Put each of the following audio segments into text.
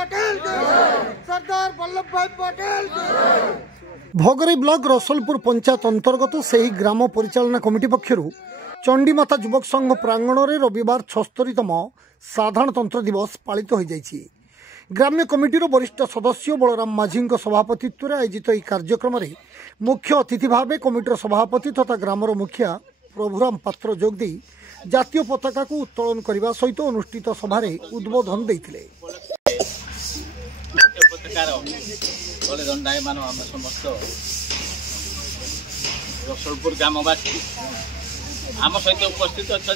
पटेल के सरदार वल्लभ भाई पटेल के। भोगरई ब्लॉक रसलपुर पंचायत अंतर्गत से ही ग्राम परिचालना कमिटी पक्षर चंडीमाता युवक संघ प्रांगण में रविवार 76तम साधारणतंत्र दिवस पालित हो जाइछि। ग्राम्य कमिटीर वरिष्ठ सदस्य बलराम माझी सभापतित्व में आयोजित यह कार्यक्रम में मुख्य अतिथि भाव कमिटीर सभापति तथा ग्रामर मुखिया प्रभुराम पात्र जोगदे जातीय पताका को उत्तोलन करने सहित अनुष्ठित सभार उद्बोधन देते। रसलपुर ग्रामवासी आम सहित उपस्थित अच्छा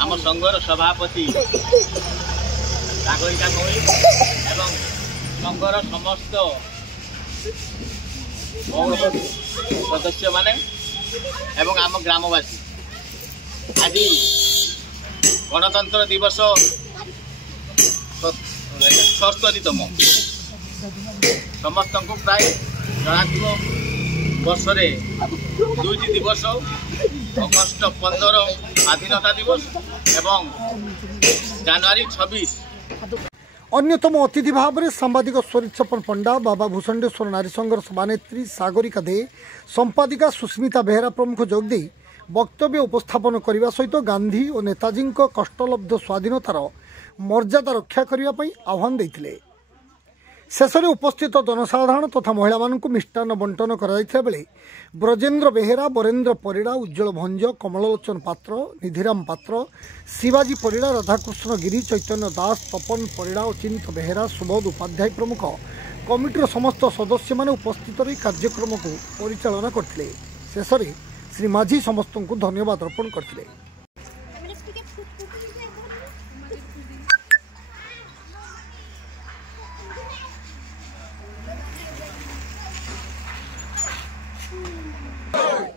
आम संघर सभापति नागरिका कवि एवं संघर समस्त सदस्य माने एवं आम ग्रामवासी आज गणतंत्र दिवस 76तम समस्त को प्राय जना वर्षे 2 दिवस अगस्ट 15 स्वाधीनता दिवस एवं जनवरी 26। अन्यतम अतिथि भाव में सांबादिक स्वरिच्छपन पंडा बाबा भूषंडेश्वर नारी संघर सभानेत्री सागरिका दे संपादिका सुस्मिता बेहेरा प्रमुख जोगदे वक्तव्य उपस्थापन करने सहित गांधी और नेताजी कष्टलब्ध स्वाधीनतार मर्यादा रक्षा करने आह्वान देते। शेष में उपस्थित जनसाधारण तथा महिला मानक मिष्टान्न बंटन करा बेले ब्रजेन्द्र बेहेरा, बरेन्द्र परिड़ा, उज्ज्वल भंज, कमललोचन पात्र, निधिराम पात्र, शिवाजी परिड़ा, राधाकृष्ण गिरी, चैतन्य दास, तपन परिड़ा, अचिंत बेहेरा, सुबोध उपाध्याय प्रमुख कमिटीर समस्त सदस्य माने उपस्थित रही कार्यक्रम को परिचालना करथिले। शेष में श्री माझी समस्त को धन्यवाद अर्पण करथिले।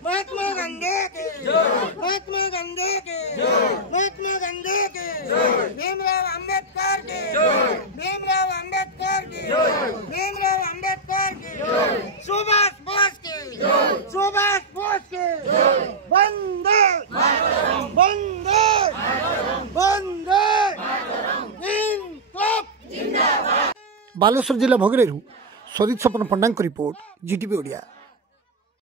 महात्मा गांधी के महात्मा गांधी के महात्मा गांधी के भीमराव अंबेडकर के भीमराव अंबेडकर के भीमराव अंबेडकर के सुभाष बोस के सुभाष बोस के वंदे वंदे वंदे बालेश्वर जिला भोगरेरू स्वरिच्छपन पंडा रिपोर्ट जीटीवी ओडिया।